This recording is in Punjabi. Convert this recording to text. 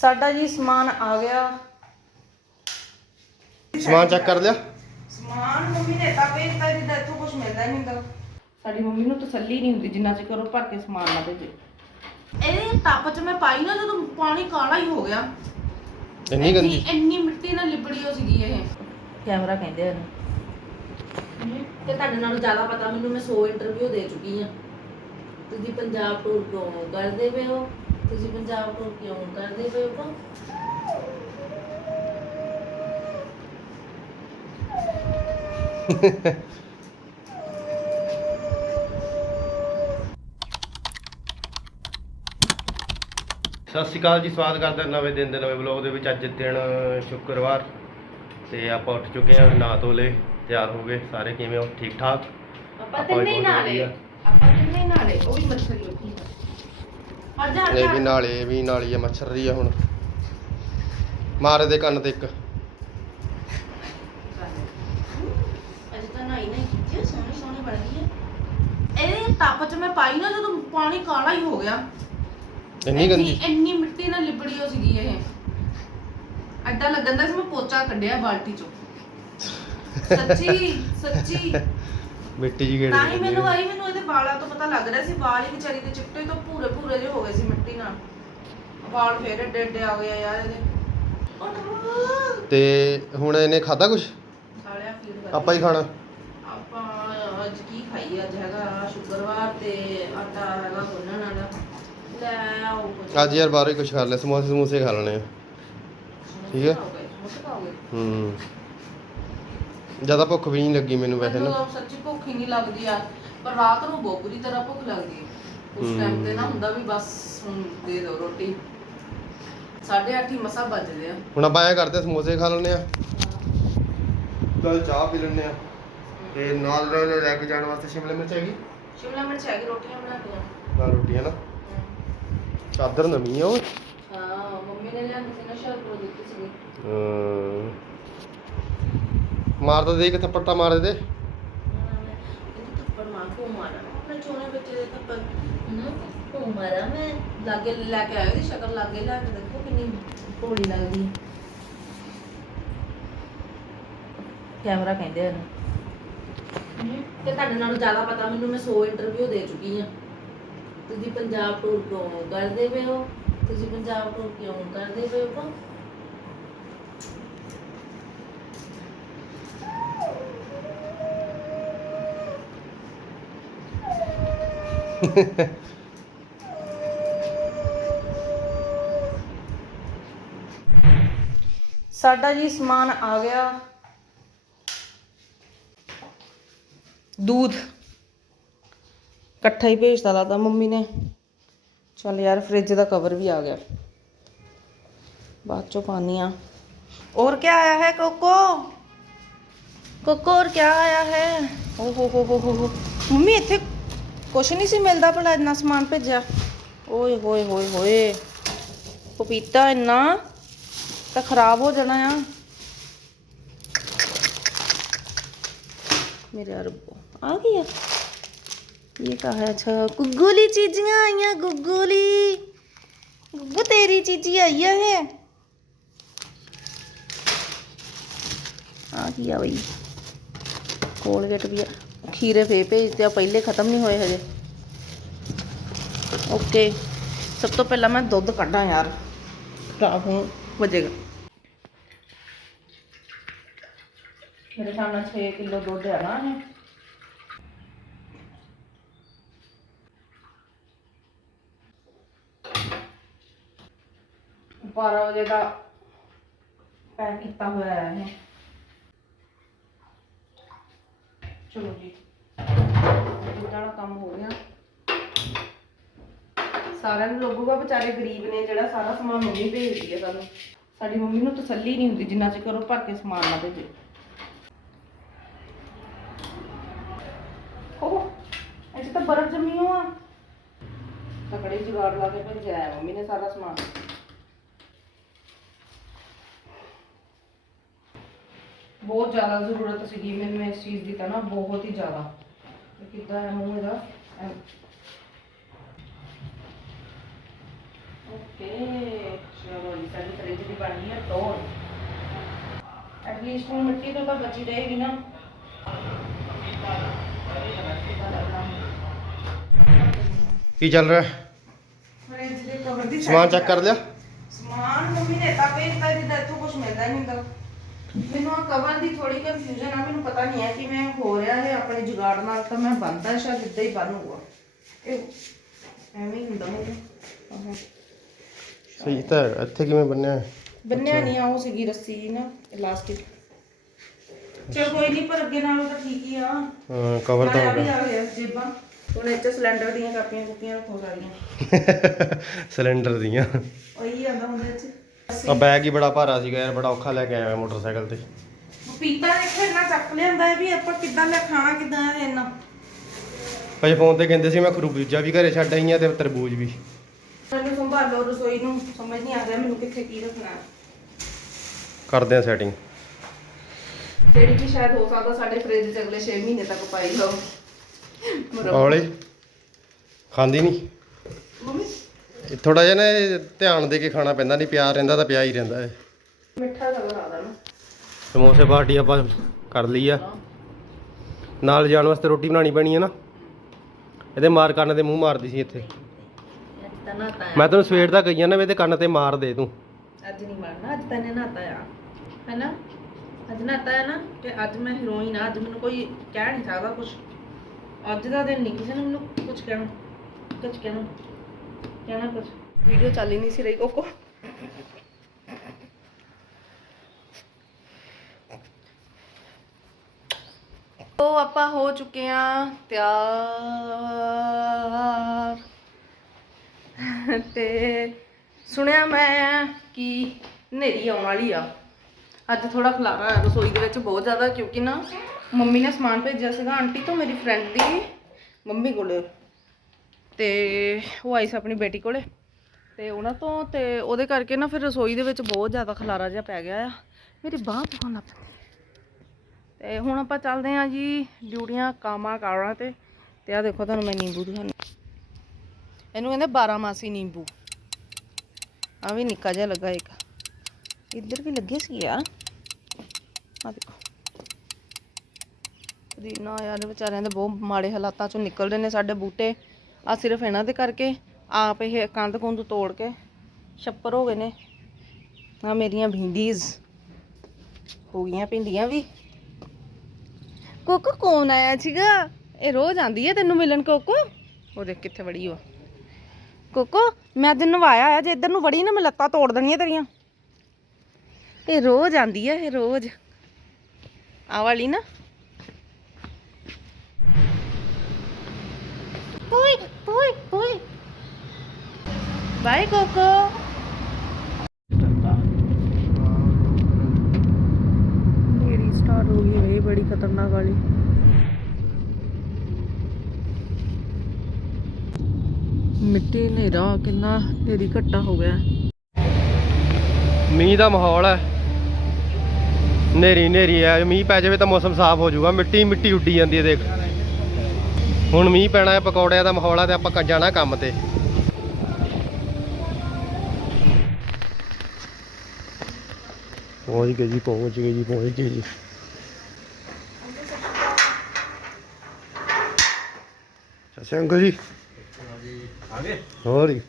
ਸਾਡਾ ਜੀ ਸਮਾਨ ਆ ਗਿਆ। ਸਮਾਨ ਚੈੱਕ ਕਰ ਲਿਆ। ਸਮਾਨ ਮੰਮੀ ਨੇ ਤਾਂ ਭੇਜਤਾ ਜਿੱਦਾਂ ਇੱਥੋਂ ਕੁਝ ਮਿਲਦਾ ਨਹੀਂ ਹੁੰਦਾ। ਸਾਡੀ ਮੰਮੀ ਨੂੰ ਤਸੱਲੀ ਨਹੀਂ ਹੁੰਦੀ ਜਿੰਨਾ ਚਿਰ ਉਹ ਭਰ ਕੇ ਸਮਾਨ ਨਾ ਭੇਜੇ। ਇਹਦੇ ਟੱਪ 'ਚ ਮੈਂ ਪਾਈ ਨਾ ਜਦੋਂ ਪਾਣੀ ਕਾਲਾ ਹੀ ਹੋ ਗਿਆ। ਇੰਨੀ ਗੰਦੀ? ਇੰਨੀ- ਮਿੱਟੀ ਨਾਲ ਲਿਬੜੀ ਹੋ ਸੀਗੀ ਇਹ। ਕੈਮਰਾ ਕਹਿੰਦੇ ਉਹਨੂੰ ਤੇ ਤੁਹਾਡੇ ਨਾਲੋਂ ਜ਼ਿਆਦਾ ਪਤਾ ਮੈਨੂੰ ਮੈਂ 100 ਇੰਟਰਵਿਊ ਦੇ ਚੁੱਕੀ ਆ। ਤੁਸੀਂ ਪੰਜਾਬ ਟੂਰ ਕਿਉਂ ਕਰਦੇ ਪਏ ਹੋ। ਤੁਸੀਂ ਪੰਜਾਬ ਟੂਰ ਕਿਉਂ ਕਰਦੇ ਪਏ ਹੋ ਸਤਿ ਸ਼੍ਰੀ ਅਕਾਲ ਜੀ ਸਵਾਗਤ ਕਰਦੇ ਨਵੇਂ ਦਿਨ ਦੇ ਨਵੇਂ ਵਲੌਗ ਦੇ ਵਿੱਚ। ਅੱਜ ਦਿਨ ਸ਼ੁੱਕਰਵਾਰ ਤੇ ਆਪਾਂ ਉੱਠ ਚੁੱਕੇ ਹਾਂ ਨਹਾ ਧੋ ਲਏ ਤਿਆਰ ਹੋ ਗਏ। ਸਾਰੇ ਕਿਵੇਂ ਹੋ? ਠੀਕ ਠਾਕ? ਆਪਾਂ ਤਿੰਨੇ ਹੀ ਨਾਲੇ। ਆਪਾਂ ਤਿੰਨੇ ਨਾਲੇ ਉਹ ਵੀ ਮੱਛਰੀ ਉੱਠੀ ਅੱਜ ਇਹ ਵੀ ਨਾਲੇ ਇਹ ਵੀ ਨਾਲੀ ਆ ਮੱਛਰ ਰਹੀ ਆ ਹੁਣ। ਮਾਰੇ ਦੇ ਕੰਨ ਤੇ ਇੱਕ। ਅੱਜ ਤਾਂ ਨਾਈ ਨਹੀਂ ਕੀਤੀ ਸੋਹਣੀ ਸੋਹਣੀ ਬਣ ਗਈ ਹੈ ਇਹਦੇ ਟੱਪ 'ਚ ਮੈਂ ਪਾਈ ਨਾ ਜਦੋਂ ਪਾਣੀ ਕਾਲਾ ਹੀ ਹੋ ਗਿਆ। ਇੰਨੀ ਗੰਦੀ? ਇੰਨੀ ਮਿੱਟੀ ਨਾਲ ਲਿਬੜੀ ਹੋ ਸੀਗੀ ਇਹ। ਐਡਾ ਲੱਗਦਾ ਸੀ ਮੈਂ ਪੋਚਾ ਕੱਢਿਆ ਬਾਲਟੀ 'ਚੋਂ। ਸੱਚੀ ਸੱਚੀ। ਮਿੱਟੀ ਜੀ ਗੇੜ ਤਾਂ ਹੀ ਮੈਨੂੰ ਆਈ ਮੈਨੂੰ ਇਹਦੇ ਵਾਲਾਂ ਤੋਂ ਪਤਾ ਲੱਗ ਰਿਹਾ ਸੀ ਵਾਲ ਹੀ ਵਿਚਾਰੀ ਦੇ ਚਿੱਟੇ ਤੋਂ ਭੂਰੇ ਭੂਰੇ ਜਿਹੇ ਹੋ ਗਏ ਸੀ ਮਿੱਟੀ ਨਾਲ। ਵਾਲ ਫੇਰ ਏਡੇ ਏਡੇ ਆ ਗਏ ਆ ਯਾਰ ਇਹਦੇ। ਤੇ ਹੁਣ ਇਹਨੇ ਖਾਦਾ ਸਾਲਿਆ ਕਰ ਆਪਾਂ ਹੀ ਖਾਣਾ। ਆਪਾਂ ਅੱਜ ਕੀ ਖਾਈ ਅੱਜ ਹੈਗਾ ਸ਼ੁੱਕਰਵਾਰ ਤੇ ਆਟਾ ਹੈਗਾ ਗੁੰਨਣ ਵਾਲਾ। ਲੈ ਆਓ ਕੁਛ। ਅੱਜ ਯਾਰ ਬਾਹਰੋਂ ਹੀ ਕੁਛ ਖਾ ਲੈ ਸਮੋਸੇ ਸਮੂਸੇ ਖਾ ਲੈਣੇ ਆ। ਠੀਕ ਹੈ। ਸਮੋਸੇ ਖਾਓਗੇ? ਹੂੰ। ਜ਼ਿਆਦਾ ਭੁੱਖ ਵੀ ਨਹੀਂ ਲੱਗੀ ਮੈਨੂੰ ਵੈਸੇ ਨਾ। ਮੈਨੂੰ ਸੱਚੀ ਭੁੱਖ ਹੀ ਨਹੀਂ ਲੱਗਦੀ ਆ ਪਰ ਰਾਤ ਨੂੰ ਬਹੁਤ ਬੁਰੀ ਤਰ੍ਹਾਂ ਭੁੱਖ ਲੱਗਦੀ ਹੈ ਉਸ ਟਾਈਮ ਤੇ ਨਾ ਹੁੰਦਾ ਵੀ ਬਸ ਹੁਣ ਦੇ ਦਿਓ ਰੋਟੀ। ਸਾਢੇ ਅੱਠ ਹੀ ਮਸਾ ਵੱਜਦੇ ਆ। ਹੁਣ ਆਪਾਂ ਐਂ ਕਰਦੇ ਸਮੋਸੇ ਖਾ ਲੈਣੇ ਆ ਨਾਲ ਚਾਹ ਪੀ ਲੈਣੇ ਆ ਤੇ ਨਾਲ ਨਾਲ ਲੈ ਕੇ ਜਾਣ ਵਾਸਤੇ ਸ਼ਿਮਲਾ ਮਿਰਚ ਹੈਗੀ? ਸ਼ਿਮਲਾ ਮਿਰਚ ਹੈਗੀ ਰੋਟੀਆਂ ਬਣਾਉਣੀਆਂ ਨਾਲ ਰੋਟੀ ਹੈ। ਨਾ ਚਾਦਰ ਨਵੀਂ ਆ ਉਹ। ਹਾਂ ਮੰਮੀ ਨੇ ਲਿਆਂਦੀ ਸੀ ਨਾ ਸ਼ਰਪੁਰ ਦਿੱਤੀ ਸੀ ਅਮ, ਮਾਰ ਤਾਂ ਦੇ ਕੇ ਥੱਪੜ ਤਾਂ ਮਾਰ ਦੇ ਇਹਨੂੰ ਥੱਪੜ ਮਾਰ ਕੋ ਮਾਰਾ। ਆਪਣੇ ਚੋਣੇ ਬੱਚੇ ਦੇ ਥੱਪੜ ਹੂੰ ਕੋ ਮਾਰਾ। ਮੈਂ ਲਾਗੇ ਲੈ ਕੇ ਆਇਆ ਉਹਦੀ ਸ਼ਕਲ ਲਾਗੇ ਲੈ ਕੇ ਦੇਖੋ ਕਿੰਨੀ ਭੋਲੀ ਲੱਗਦੀ ਹੈ। ਕੈਮਰਾ ਕਹਿੰਦੇ ਉਹਨੂੰ ਤੇ ਤੁਹਾਡੇ ਨਾਲੋਂ ਜ਼ਿਆਦਾ ਪਤਾ ਮੈਨੂੰ ਮੈਂ 100 ਇੰਟਰਵਿਊ ਦੇ ਚੁੱਕੀ ਆ ਤੁਸੀਂ ਪੰਜਾਬ ਟੂਰ ਕਿਉਂ ਕਰਦੇ ਪਏ ਹੋ? ਤੁਸੀਂ ਪੰਜਾਬ ਟੂਰ ਕਿਉਂ ਕਰਦੇ ਪਏ ਹੋ? ਸਾਡਾ ਜੀ ਸਮਾਨ ਆ ਗਿਆ दूध ਇਕੱਠਾ ਹੀ ਭੇਜਤਾ ਲੱਗਦਾ ਮੰਮੀ ਨੇ ਚਲ ਯਾਰ ਫ੍ਰਿਜ ਦਾ ਕਵਰ ਵੀ ਆ ਗਿਆ ਬਾਅਦ ਚੋਂ ਪਾਨੀ ਆ और क्या आया है कोको कोको और क्या आया है ओ हो हो हो हो हो ਮੰਮੀ ਇੱਥੇ ਕੁਛ ਨਹੀਂ ਸੀ ਮਿਲਦਾ ਭਲਾ ਇੰਨਾ ਸਮਾਨ ਭੇਜਿਆ ਓਏ ਹੋਏ ਹੋਏ ਹੋਏ ਪਪੀਤਾ ਇੰਨਾ ਤਾਂ ਖਰਾਬ ਹੋ ਜਾਣਾ ਆ मेरे अरबो आ गया ये कहा है अच्छा गुग्गुली चीजियां आई हैं गुग्गुली गुग्गू तेरी चीजी आई है आ गया बई कोलगेट भी आ ਖੀਰੇ ਫੇ ਭੇਜਤੇ ਆ ਪਹਿਲੇ ਖਤਮ ਨਹੀਂ ਹੋਏ ਹਜੇ। ਓਕੇ ਸਭ ਤੋਂ ਪਹਿਲਾਂ ਮੈਂ ਦੁੱਧ ਕੱਢਾਂ ਯਾਰ। ਤਾਂ ਹੁਣ ਵਜੇਗਾ। ਮੇਰੇ ਸਾਹਮਣੇ 6 ਕਿਲੋ ਦੁੱਧ ਹੈ ਨਾ ਇਹ। ਬਾਰਾਂ ਵਜੇ ਦਾ ਪੈਕ ਕੀਤਾ ਹੋਇਆ ਹੈ ਇਹ। ਚਲੋ ਜੀ। ਦੁੱਧ ਵਾਲਾ ਕੰਮ ਹੋ ਗਿਆ। ਸਾਰਿਆਂ ਨੂੰ ਲੱਗੂਗਾ ਵਿਚਾਰੇ ਗਰੀਬ ਨੇ ਜਿਹੜਾ ਸਾਰਾ ਸਮਾਨ ਮੰਮੀ ਭੇਜਦੀ ਹੈ ਸਾਨੂੰ। ਸਾਡੀ ਮੰਮੀ ਨੂੰ ਤਸੱਲੀ ਨਹੀਂ ਹੁੰਦੀ ਜਿੰਨਾ ਚਿਰ ਉਹ ਭਰ ਕੇ ਸਮਾਨ ਨਾ ਭੇਜੇ। ਉਹ ਇੱਥੇ ਤਾਂ ਬਰਫ਼ ਜੰਮੀ ਹੋਆ। ਤਕੜੇ ਜੁਗਾੜ ਲਾ ਕੇ ਭੇਜਿਆ ਮੰਮੀ ਨੇ ਸਾਰਾ ਸਮਾਨ। ਬਹੁਤ ਜ਼ਿਆਦਾ ਜ਼ਰੂਰਤ ਸੀਗੀ ਮੈਨੂੰ ਇਸ ਚੀਜ਼ ਦੀ ਤਾਂ ਨਾ ਬਹੁਤ ਹੀ ਜ਼ਿਆਦਾ। ਕਿੱਦਾਂ ਹੈ ਮੂੰਹ ਇਹਦਾ? ਓਕੇ ਚਲੋ ਜੀ ਬਣ ਗਈ ਹੈ ਟੋਰ ਐਟਲੀਸਟ ਹੁਣ ਮਿੱਟੀ ਤੋਂ ਤਾਂ ਬਚੀ ਰਹੇਗੀ ਨਾ। ਕੀ ਚੱਲ ਰਿਹਾ? ਫ੍ਰਿਜ ਦੇ ਕਵਰ ਦੀ ਸਮਾਨ ਚੈੱਕ ਕਰ ਲਿਆ? ਸਮਾਨ ਮੰਮੀ ਨੇ ਤਾਂ ਭੇਜਤਾ ਜਿੱਦਾਂ ਇੱਥੋਂ ਕੁਝ ਮਿਲਦਾ ਹੀ ਨਹੀਂ ਹੁੰਦਾ। ਮੈਨੂੰ ਆ ਕਵਰ ਦੀ ਥੋੜੀ ਕਨਫਿਊਜ਼ਨ ਆ ਮੈਨੂੰ ਪਤਾ ਨਹੀਂ ਹੈ ਕਿਵੇਂ ਹੋ ਰਿਹਾ ਹੈ ਆਪਣੇ ਜੁਗਾੜ ਨਾਲ ਤਾਂ ਮੈਂ ਬੰਨਦਾ ਸ਼ਾਇਦ ਇੱਦਾਂ ਹੀ ਹੋਊਗਾ ਇਹ ਐਵੇਂ ਹੀ ਹੁੰਦਾ ਮੈਨੂੰ ਸਹੀ ਤਾਂ। ਇੱਥੇ ਕਿਵੇਂ ਬੰਨਿਆ ਹੈ? ਬੰਨਿਆ ਨਹੀਂ ਆ ਉਹ ਸੀਗੀ ਰੱਸੀ ਨਾ ਇਲਾਸਟਿਕ ਚਲ ਕੋਈ ਨਹੀਂ ਪਰ ਅੱਗੇ ਨਾਲੋਂ ਤਾਂ ਠੀਕ ਹੀ ਆ। ਹਾਂ ਕਵਰ ਤਾਂ ਵੀ ਆ ਗਿਆ ਜੇਬਾਂ। ਹੁਣ ਇੱਥੇ ਸਿਲੰਡਰ ਦੀਆਂ ਕਾਪੀਆਂ ਕੁਪੀਆਂ ਰੱਖੋ ਸਾਰੀਆਂ। ਸਿਲੰਡਰ ਦੀਆਂ। ਉਹੀ ਆਂਦਾ ਹੁੰਦਾ ਇੱਥੇ ਆ ਬੈਗ ਹੀ ਬੜਾ ਭਾਰਾ ਸੀਗਾ ਯਾਰ ਬੜਾ ਔਖਾ ਲੈ ਕੇ ਆਇਆ ਮੈਂ ਮੋਟਰਸਾਈਕਲ ਤੇ। ਪਪੀਤਾ ਦੇਖੋ ਇੰਨਾ ਚੱਕ ਲਿਆਂਦਾ ਹੈ ਵੀ ਆਪਾਂ ਕਿੱਦਾਂ ਲੈ ਖਾਣਾ ਕਿੱਦਾਂ ਹੈ ਇੰਨਾ। ਭਾਈ ਫੋਨ ਤੇ ਕਹਿੰਦੇ ਸੀ ਮੈਂ ਖਰਬੂਜਾ ਵੀ ਘਰੇ ਛੱਡ ਆਈ ਆ ਤੇ ਤਰਬੂਜ ਵੀ। ਮੈਨੂੰ ਸੰਭਾਲੋ ਰਸੋਈ ਨੂੰ ਸਮਝ ਨਹੀਂ ਆ ਰਿਹਾ ਮੈਨੂੰ ਕਿੱਥੇ ਕੀ ਰੱਖਣਾ ਹੈ। ਕਰਦੇ ਆ ਸੈਟਿੰਗ ਜਿਹੜੀ ਕਿ ਸ਼ਾਇਦ ਹੋ ਸਕਦਾ ਸਾਡੇ ਫ੍ਰਿਜ 'ਚ ਅਗਲੇ 6 ਮਹੀਨੇ ਤੱਕ ਪਾਈ ਲਓ ਮੁਰੱਬਾ। ਔਲੇ। ਖਾਂਦੀ ਨਹੀਂ ਮੰਮੀ। ਥੋੜਾ ਜਿਹਾ ਨਾ ਇਹ ਧਿਆਨ ਦੇ ਕੇ ਖਾਣਾ ਪੈਂਦਾ ਨਹੀਂ ਪਿਆਰ ਰਹਿੰਦਾ ਤਾਂ ਪਿਆ ਹੀ ਰਹਿੰਦਾ ਹੈ ਮਿੱਠਾ ਕਲਰ ਆਦਾ ਨਾ ਸਮੋਸੇ ਪਾਰਟੀ ਆਪਾਂ ਕਰ ਲਈ ਆ। ਨਾਲ ਜਾਣ ਵਾਸਤੇ ਰੋਟੀ ਬਣਾਉਣੀ ਪੈਣੀ ਹੈ ਨਾ। ਇਹਦੇ ਮਾਰ ਕੰਨ ਤੇ ਮੂੰਹ ਮਾਰਦੀ ਸੀ ਇੱਥੇ। ਮੈਂ ਤੈਨੂੰ ਸਵੇਰ ਦਾ ਕਹੀਆਂ ਨਾ ਵੀ ਇਹਦੇ ਕੰਨ ਤੇ ਮਾਰ ਦੇ ਤੂੰ। ਅੱਜ ਨਹੀਂ ਮਾਰਨਾ ਅੱਜ ਤਾਂ ਨੇ ਨਾਤਾ ਆ। ਹੈਨਾ? ਅੱਜ ਨਾਤਾ ਹੈ ਨਾ ਤੇ ਅੱਜ ਮੈਂ ਹੀਰੋਇਨ ਆ ਅੱਜ ਮੈਨੂੰ ਕੋਈ ਕਹਿ ਨਹੀਂ ਸਕਦਾ ਕੁਝ ਅੱਜ ਦਾ ਦਿਨ ਨਹੀਂ ਕਿਸੇ ਨੇ ਮੈਨੂੰ ਕੁਝ ਕਹਿਣਾ ਕੁਝ ਕਹਿਣਾ। ਕਹਿਣਾ ਕੁਝ ਵੀਡੀਓ ਚੱਲ ਹੀ ਨਹੀਂ ਸੀ ਰਹੀ ਕੋਕੋ ਤੋ ਆਪਾਂ ਹੋ ਚੁੱਕੇ ਆ ਤਿਆਰ ਤੇ ਸੁਣਿਆ ਮੈਂ ਕਿ ਹਨੇਰੀ ਆਉਣ ਵਾਲੀ ਆ ਅੱਜ ਥੋੜਾ ਖਲਾਰਾ ਹੈ ਰਸੋਈ ਦੇ ਵਿੱਚ ਬਹੁਤ ਜ਼ਿਆਦਾ ਕਿਉਂਕਿ ਨਾ ਮੰਮੀ ਨੇ ਸਮਾਨ ਭੇਜਿਆ ਸੀਗਾ ਆਂਟੀ ਤੋਂ ਮੇਰੀ ਫਰੈਂਡ ਦੀ ਮੰਮੀ ਕੋਲ ਤੇ ਉਹ ਆਈ ਸੀ ਆਪਣੀ ਬੇਟੀ ਕੋਲੇ। ਤੇ ਉਹਨਾਂ ਤੋਂ ਤੇ ਉਹਦੇ ਕਰਕੇ ਨਾ ਫਿਰ ਰਸੋਈ ਦੇ ਵਿੱਚ ਬਹੁਤ ਜ਼ਿਆਦਾ ਖਲਾਰਾ ਜਿਹਾ ਪੈ ਗਿਆ ਆ। ਮੇਰੀ ਬਾਹ ਦੁਖਣ ਲੱਗ ਪਈ। ਤੇ ਹੁਣ ਆਪਾਂ ਚੱਲਦੇ ਹਾਂ ਜੀ ਡਿਊਟੀਆਂ ਕਾਮਾਂ ਕਾਰਾਂ ਤੇ। ਤੇ ਆ ਦੇਖੋ ਤੁਹਾਨੂੰ ਮੈਂ ਨਿੰਬੂ ਦਿਖਾਉਂਦੀ ਇਹਨੂੰ ਕਹਿੰਦੇ 12 ਮਾਸੀ ਨਿੰਬੂ। ਆ ਵੀ ਨਿੱਕਾ ਜਿਹਾ ਲੱਗਾ ਇੱਕ। ਇੱਧਰ ਵੀ ਲੱਗੇ ਸੀ ਯਾਰ। ਆ ਦੇਖੋ। ਪੁਦੀਨਾ ਯਾਰ ਵਿਚਾਰਿਆਂ ਦੇ ਬਹੁਤ ਮਾੜੇ ਹਾਲਾਤਾਂ ਚੋਂ ਨਿਕਲਦੇ ਨੇ ਸਾਡੇ ਬੂਟੇ। ਆ ਸਿਰਫ ਇਹਨਾਂ ਦੇ ਕਰਕੇ ਆਪ ਇਹ ਕੰਧ ਕੁੰਦ ਤੋੜ ਕੇ ਛੱਪਰ ਹੋ ਗਏ ਨੇ। ਆ ਮੇਰੀਆਂ ਭਿੰਡੀਜ਼ ਹੋ ਗਈਆਂ, ਭਿੰਡੀਆਂ ਵੀ। ਕੋਕੋ ਕੌਣ ਆਇਆ ਸੀਗਾ? ਇਹ ਰੋਜ਼ ਆਂਦੀ ਹੈ ਤੈਨੂੰ ਮਿਲਣ ਕੋਕੋ? ਉਹ ਦੇਖ ਕਿੱਥੇ ਵੜੀ ਉਹ। ਕੋਕੋ, ਮੈਂ ਅੱਜ ਨਵਾਇਆ ਆ, ਜੇ ਇੱਧਰ ਨੂੰ ਵੜੀ ਨਾ ਮੈਂ ਲੱਤਾਂ ਤੋੜ ਦੇਣੀਆਂ ਤੇਰੀਆਂ। ਇਹ ਰੋਜ਼ ਆਂਦੀ ਹੈ, ਇਹ ਰੋਜ਼। ਆ ਵਾਲੀ ਨਾ ਓਏ ਓਏ ਓਏ ਬਾਏ ਕੋਕੋ ਮੇਰੀ ਸਟਾਰਟ ਹੋ ਗਈ ਵੇ ਬੜੀ ਖਤਰਨਾਕ ਵਾਲੀ। ਮਿੱਟੀ ਹਨੇਰਾ ਕਿੰਨਾ ਢੇਰੀ ਘੱਟਾ ਹੋ ਗਿਆ। ਮੀਂਹ ਦਾ ਮਾਹੌਲ ਹੈ। ਨੇਰੀ ਨੇਰੀ ਹੈ। ਮੀਂਹ ਪੈ ਜਾਵੇ ਤਾਂ ਮੌਸਮ ਸਾਫ਼ ਹੋ ਜਾਊਗਾ। ਮਿੱਟੀ ਮਿੱਟੀ ਉੱਡੀ ਜਾਂਦੀ ਹੈ ਦੇਖ। ਹੁਣ ਮੀਂਹ ਪੈਣਾ ਹੈ ਪਕੌੜਿਆਂ ਦਾ ਮਾਹੌਲ ਹੈ ਤੇ ਆਪਾਂ ਜਾਣਾ ਕੰਮ ਤੇ। ਪਹੁੰਚ ਗਏ ਜੀ ਪਹੁੰਚ ਗਏ ਜੀ ਪਹੁੰਚ ਗਏ ਜੀ। ਸਤਿ ਸ਼੍ਰੀ ਅਕਾਲ ਜੀ। आगे ਹੋਰ ਜੀ।